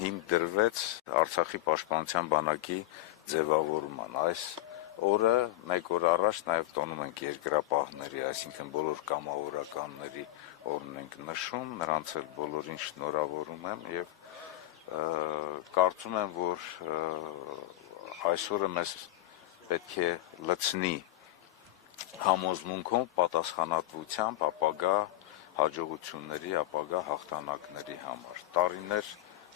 հիմք դրվեց Արցախի պաշտպանության բանակի ձևավորման։ Այս օրը մեկ օր առաջ նաև տոնում ենք երկրապահների, այսինքն բոլոր կամավորականների օրն ենք նշում, նրանց էլ բոլորին շնորհավորում եմ եւ կարծում եմ, որ այսօրը մեզ պետք է լցնի համոզմունքով, պատասխանատվությամբ ապագա հաջողությունների, ապագա հաղթանակների համար։ Տարիներ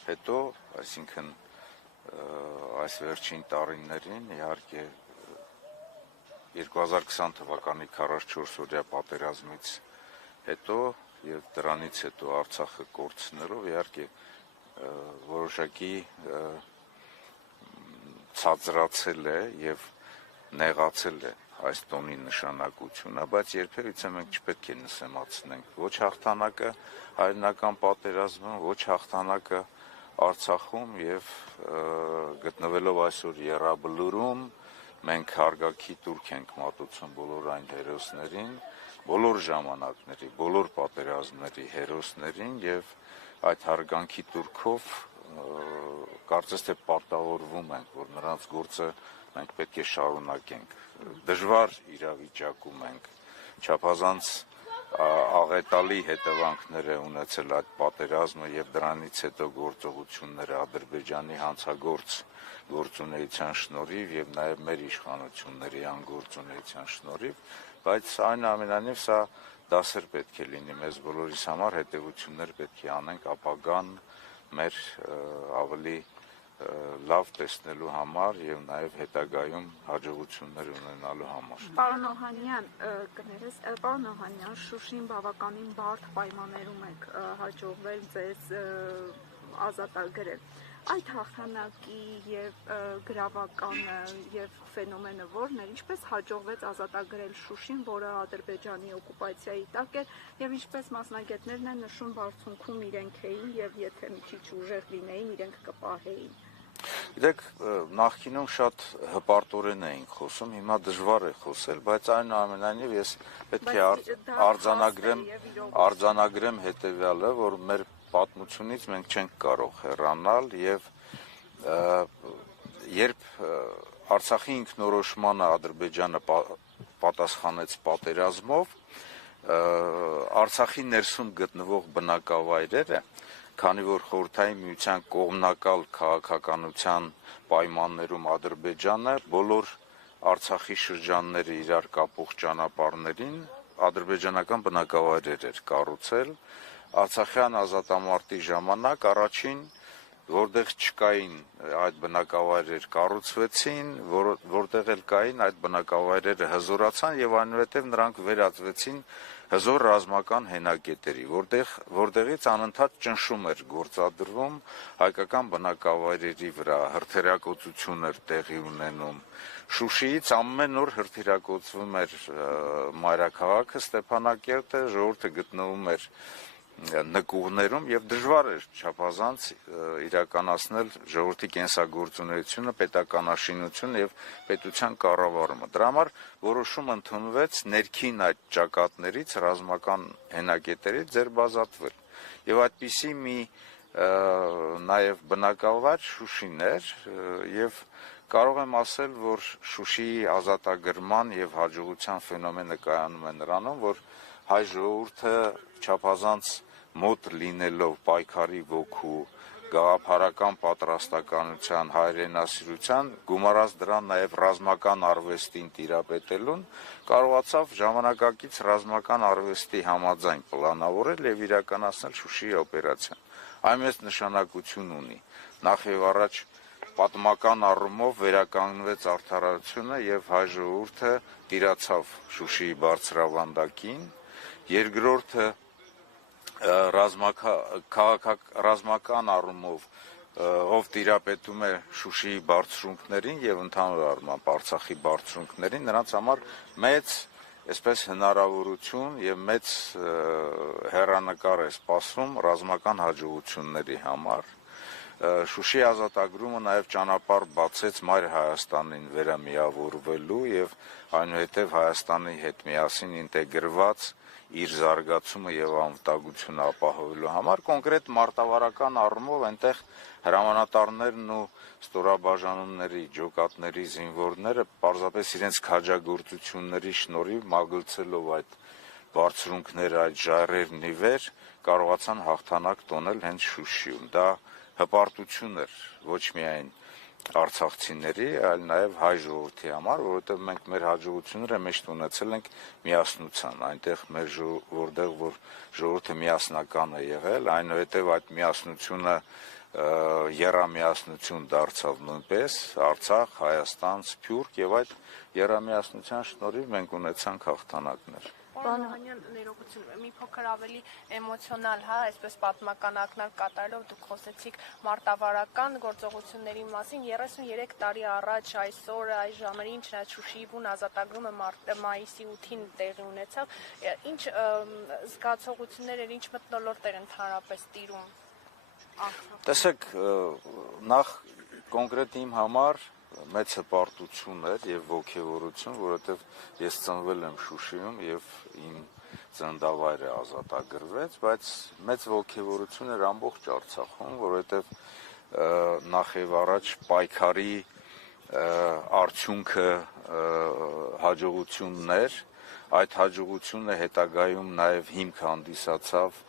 հետո, այսինքն այս վերջին տարիներին, իհարկե 2020 թվականի 44-օրյա պատերազմից հետո եւ դրանից հետո Արցախը կորցնելով, իհարկե որոշակի ցածրացել է եւ նեղացել է այս տոնի նշանակությունը, բայց երբևիցե մենք չպետք է նսեմացնենք ոչ հաղթանակը հայրենական պատերազմում, ոչ հաղթանակը Արցախում եւ գտնվելով այսօր Եռաբլուրում մենք հարգաքի տուրք ենք մատուցում բոլոր այն հերոսներին, բոլոր ժամանակների, բոլոր պատերազմների հերոսներին եւ այդ հարգանքի տուրքով կարծես թե պարտավորվում ենք, որ նրանց գործը մենք պետք է շարունակենք։ Դժվար իրավիճակում ենք, չափազանց աղետալի հետևանքներ է ունեցել այդ պատերազմը եւ դրանից հետո գործողությունները Ադրբեջանի հանցագործ գործունեության շնորհիվ եւ նաեւ մեր իշխանությունների անգործունեության շնորհիվ, բայց այնուամենայնիվ սա դասեր պետք է լինի մեզ բոլորիս համար, հետևություններ պետք է անենք ապագան մեր ավելի լավ տեսնելու համար եւ նաեւ հետագայում հաջողություններ ունենալու համար։ Պարոն Օհանյան, կներես, պարոն Օհանյան, Շուշին բավականին բարդ պայմաններում եք հաջողվել ձեզ ազատագրել։ Այդ հաղթանակի եւ գրավականը եւ ֆենոմենը որն է, ինչպես հաջողվեց ազատագրել Շուշին, որը Ադրբեջանի օկուպացիայի տակ էր, եւ ինչպես մասնագետներն են նշում, բարձունքում իրենք էին եւ եթե մի քիչ ուժեղ լինեին, իրենք կպահեին։ Գիտեք, նախկինում շատ հպարտորեն էինք խոսում, հիմա դժվար է խոսել, բայց այնուամենայնիվ ես պետք է արձանագրեմ հետեւյալը, որ մեր պատմությունից մենք չենք կարող հեռանալ եւ երբ Արցախի ինքնորոշմանը Ադրբեջանը պատասխանեց պատերազմով, Արցախի ներսում գտնվող բնակավայրերը, քանի որ Խորհրդային Միության կողմնակալ քաղաքականության պայմաններում Ադրբեջանը բոլոր Արցախի շրջանները իրար կապող ճանապարհներին ադրբեջանական բնակավայրեր էր կառուցել, Արցախյան ազատամարտի ժամանակ առաջին որտեղ չկային այդ բնակավայրեր կառուցվեցին, որտեղ էլ կային այդ բնակավայրերը հզորացան եւ այնուհետեւ նրանք վերածվեցին հզոր ռազմական հենակետերի, որտեղից անընդհատ ճնշում էր գործադրվում հայկական բնակավայրերի վրա, հրթիռակոծություն էր տեղի ունենում։ Շուշիից ամեն օր հրթիռակոծվում էր մայրաքաղաքը Ստեփանակերտը, ժողովուրդը գտնվում էր նկուղներում եւ դժվար էր չափազանց իրականացնել ժողովրդի կենսագործունեությունը, պետականաշինությունը եւ պետության կառավարումը։ Դրա համար որոշում ընդունվեց ներքին այդ ճակատներից ռազմական հենակետերից ձերբազատվել։ Եվ այդպիսի մի նաեւ բնակավայր Շուշին էր եւ կարող եմ ասել, որ Շուշիի ազատագրման եւ հաջողության ֆենոմենը կայանում է նրանում, որ հայ ժողովուրդը չափազանց մոտ լինելով պայքարի ոգու, գաղափարական պատրաստականության, հայրենասիրության, գումարած դրան նաև ռազմական արվեստին տիրապետելուն, կարողացավ ժամանակակից ռազմական արվեստի համաձայն պլանավորել եւ իրականացնել Շուշիի օպերացիան։ Այն մեծ նշանակություն ունի։ Նախ եւ առաջ պատմական առումով վերականգնվեց արդարությունը եւ հայ ժողովուրդը տիրացավ Շուշիի բարձրավանդակին, երկրորդը ռազմական առումով ով տիրապետում է Շուշիի բարձրունքներին եւ ընդհանուր առմամբ Արցախի բարձրունքներին, նրանց համար մեծ այսպես հնարավորություն եւ մեծ հեռանկար է սպասվում ռազմական հաջողությունների համար։ Շուշի ազատագրումը նաև ճանապարհ բացեց Մայր Հայաստանին վերամիավորվելու եւ այնուհետև Հայաստանի հետ միասին ինտեգրված իր զարգացումը եւ անվտանգությունը ապահովելու համար կոնկրետ մարտավարական առումով այնտեղ հրամանատարներն ու ստորաբաժանումների, ջոկատների զինվորները պարզապես իրենց քաջագործությունների շնորհիվ մագլցելով այդ բարձրունքները, այդ ժայռերն ի վեր կարողացան հաղթանակ տոնել հենց Շուշիում։ Դա հպարտություն էր ոչ միայն արցախցիների, այլ նաև հայ ժողովրդի համար, որովհետև մենք մեր հաջողությունները մեջտ ունեցել ենք միասնության, այնտեղ որտեղ որ ժողովուրդը միասնական է եղել, այնուհետև այդ միասնությունը եռամիասնություն դարձավ նույնպես Արցախ, Հայաստան, Սփյուռք եւ այդ եռամիասնության շնորհիվ մենք ունեցանք հաղթանակներ։ Պարոն Օհանյան, ներողություն, մի փոքր ավելի էմոցիոնալ, այսպես պատմական ակնարկ կատարելով դուք խոսեցիք մարտավարական գործողությունների մասին 33 տարի առաջ այսօր այս ժամերին չնայած Շուշիի բուն ազատագրումը մայիսի 8-ին տեղի ունեցավ, ինչ զգացողություններ էր, ինչ մթնոլորտ էր ընդհանրապես տիրում։ Տեսեք, նախ կոնկրետ իմ համար մեծ հպարտություն էր եւ ոգեվորություն, որովհետեւ ես ծնվել եմ Շուշիում եւ իմ ծննդավայրը ազատագրվեց, բայց մեծ ոգեվորություն էր ամբողջ Արցախում, որովհետեւ նախ եւ առաջ պայքարի արդյունքը հաջողություններ, այդ հաջողությունը հետագայում նաեւ հիմք հանդիսացավ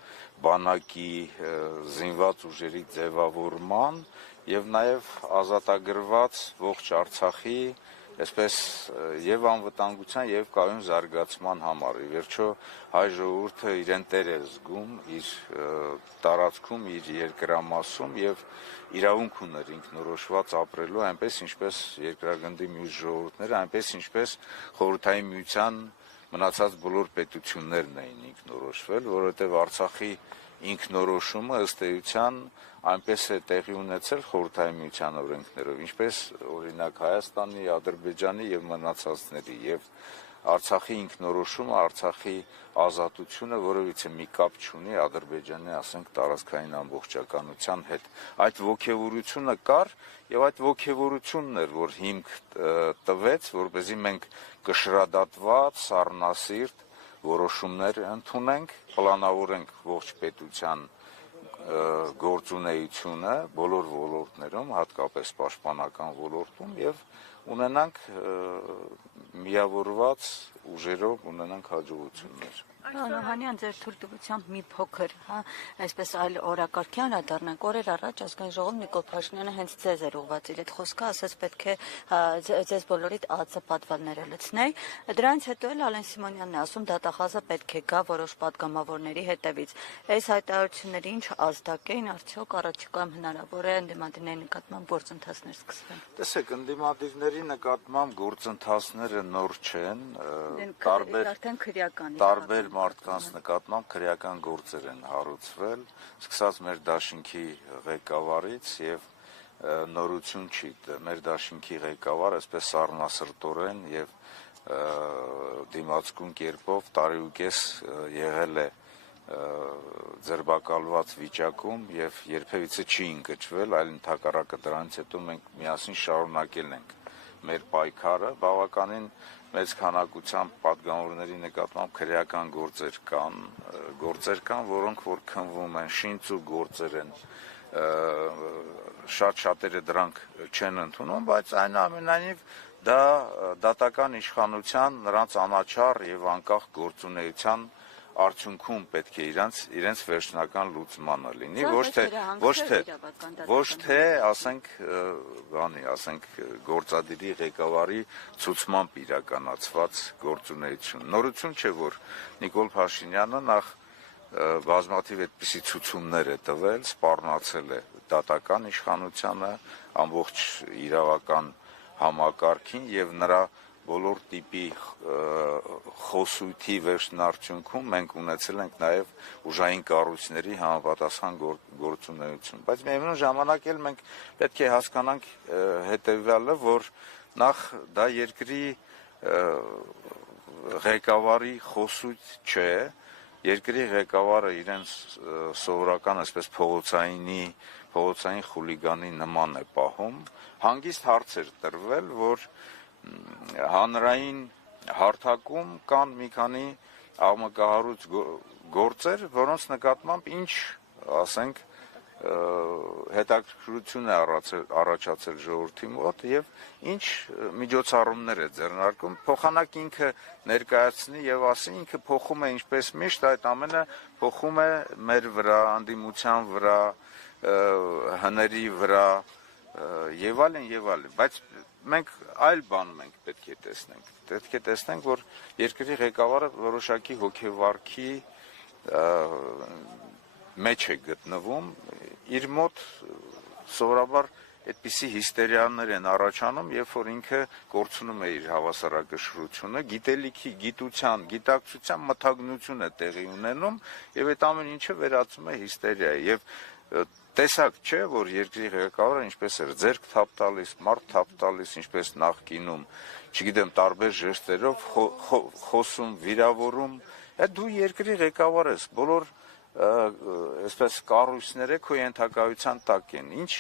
բանակի զինված ուժերի ձևավորման եւ նաեւ ազատագրված ողջ Արցախի այսպես եւ անվտանգության եւ կայուն զարգացման համար։ Ի վերջո հայ ժողովուրդը իրեն տեր է զգում իր տարածքում, իր երկրամասում եւ իրավունք ուներ ինքնորոշված ապրելու, այնպես ինչպես երկրագնդի մյուս ժողովուրդները, այնպես ինչպես Խորհրդային Միության մնացած բոլոր պետություններն էին ինքնորոշվել, որովհետեւ Արցախի ինքնորոշումը ըստ էության այնպես է տեղի ունեցել Խորհրդային Միության օրենքներով, ինչպես օրինակ Հայաստանի, Ադրբեջանի եւ մնացածների եւ Արցախի ինքնորոշումը, Արցախի ազատությունը որևիցե մի կապ չունի Ադրբեջանի, ասենք, տարածքային ամբողջականության հետ։ Այդ ոգևորությունը կար եւ այդ ոգևորությունն էր, որ հիմք տվեց, որպեսզի մենք կշռադատված, սառնասիրտ որոշումներ ընդունենք, պլանավորենք ողջ պետության գործունեությունը բոլոր ոլորտներում, հատկապես պաշտպանական ոլորտում եւ ունենանք միավորված ուժերով ունենանք հաջողություններ։ Պարոն Օհանյան, ձեր թույլտվությամբ մի փոքր, այսպես այլ օրակարգի անդրադառնանք։ Օրեր առաջ ազգային ժողովում Նիկոլ Փաշինյանը հենց ձեզ էր ուղղված իր այդ խոսքը, ասաց պետք է ձեզ բոլորիդ ԱԾ պատվալները լցնեի։ Դրանից հետո էլ Ալեն Սիմոնյանն է ասում, դատախազը պետք է գա որոշ պատգամավորների հետևից։ Այս հայտարարությունները ինչ ազդակ էին, արդյոք առաջիկայում հնարավոր է ընդդիմադիրների նկատմամբ գործընթացներ սկսվեն։ Տեսեք, ընդդիմադիրների նկատմամբ գործընթացները նոր չեն, տարբեր մարդկանց նկատմամբ քրեական գործեր են հարուցվել, սկսած մեր դաշինքի ղեկավարից եւ նորություն չի, մեր դաշինքի ղեկավարը այսպես սառնասրտորեն եւ դիմացկուն կերպով տարիուկես եղել է ձերբակալված վիճակում եւ երբևիցե չի ընկճվել, այլ ընդհակառակը դրանից հետո մենք միասին շարունակել ենք մեր պայքարը, բավականին մեծ քանակությամբ պատգամավորների նկատմամբ քրեական գործեր կան, որոնք որ քննվում են, շինց ու գործեր են, շատերը դրանք չեն ընդունում, բայց այնուամենայնիվ դա դատական իշխանության նրանց անաչառ եւ անկախ գործունեության արդյունքում պետք է իրենց վերջնական լուծմանը լինի, ոչ թե, ասենք, գործադիրի ղեկավարի ցուցմամբ իրականացված գործունեություն։ Նորություն չէ, որ Նիկոլ Փաշինյանը նախ բազմաթիվ այդպիսի ցուցումներ է տվել, սպառնացել է դատական իշխանությանը, ամբողջ իրավական համակարգին եւ նրա բոլոր տիպի խոսույթի վերջնարդյունքում մենք ունեցել ենք նաև ուժային կառույցների համապատասխան գործունեություն, բայց միևնույն ժամանակ էլ մենք պետք է հասկանանք հետևյալը, որ նախ դա երկրի ղեկավարի խոսույթ չէ, երկրի ղեկավարը իրենց սովորական այսպես փողոցային խուլիգանի նման է պահում, հանգիստ հարց էր տրվել, որ հանրային հարթակում կան մի քանի աղմկահարույց գործեր, որոնց նկատմամբ ինչ, ասենք, հետաքրքրություն է առաջացել ժողովրդի մոտ եւ ինչ միջոցառումներ է ձեռնարկում, փոխանակ ինքը ներկայացնի եւ ասի, ինքը փոխում է ինչպես միշտ, այդ ամենը փոխում է մեր վրա, անդիմության վրա, հների վրա եւ այլն, բայց մենք այլ բան պետք է տեսնենք, որ երկրի ղեկավարը որոշակի հոգեվարքի մեջ է գտնվում, իր մոտ սովորաբար այդպիսի հիստերիաներ են առաջանում, երբ որ ինքը կորցնում է իր հավասարակշռությունը, գիտելիքի, գիտության, գիտակցության մթագնություն է տեղի ունենում եւ այդ ամեն ինչը վերածվում է հիստերիայի եւ տեսակ չէ, որ երկրի ղեկավարը ինչպես էր ձեռք թափ տալիս, մարդ թափ տալիս, ինչպես նախկինում, չգիտեմ, տարբեր ժեստերով խոսում, վիրավորում, դու երկրի ղեկավար ես, բոլոր այսպես կառույցները քո ենթակայության տակ են, ինչ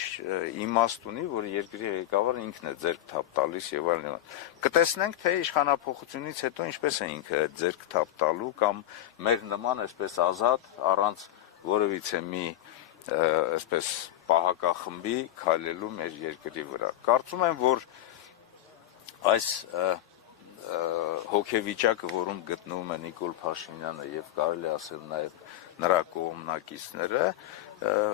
իմաստ ունի, որ երկրի ղեկավարը ինքն է ձեռք թափ տալիս եւ այլն։ Կտեսնենք, թե իշխանափոխությունից հետո ինչպես է ինքը ձեռք թափ տալու կամ մեր նման այսպես ազատ, առանց որևիցե մի այսպես պահակախմբի քայլելու մեր երկրի վրա։ Կարծում եմ, որ այս հոգեվիճակը, որում գտնվում է Նիկոլ Փաշինյանը եւ կարելի ասել նաեւ նրա կողմնակիցները,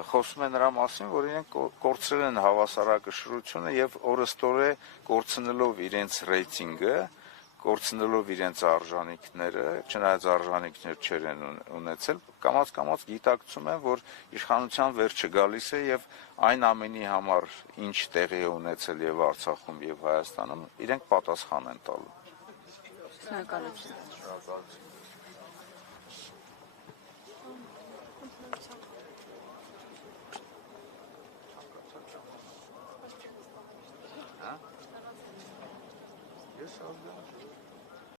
խոսում է նրա մասին, որ իրենք կորցրել են հավասարակշռությունը եւ օրըստօրե կորցնելով իրենց ռեյտինգը, կորցնելով իրենց արժանինքները, չնայած արժանինքներ չեն ունեցել, կամաց գիտակցում են, որ իշխանության վերջը գալիս է եւ այն ամենի համար, ինչ տեղի է ունեցել եւ Արցախում եւ Հայաստանում, իրենք պատասխան են տալու։ Շնորհակալություն։ Yes, I'll go.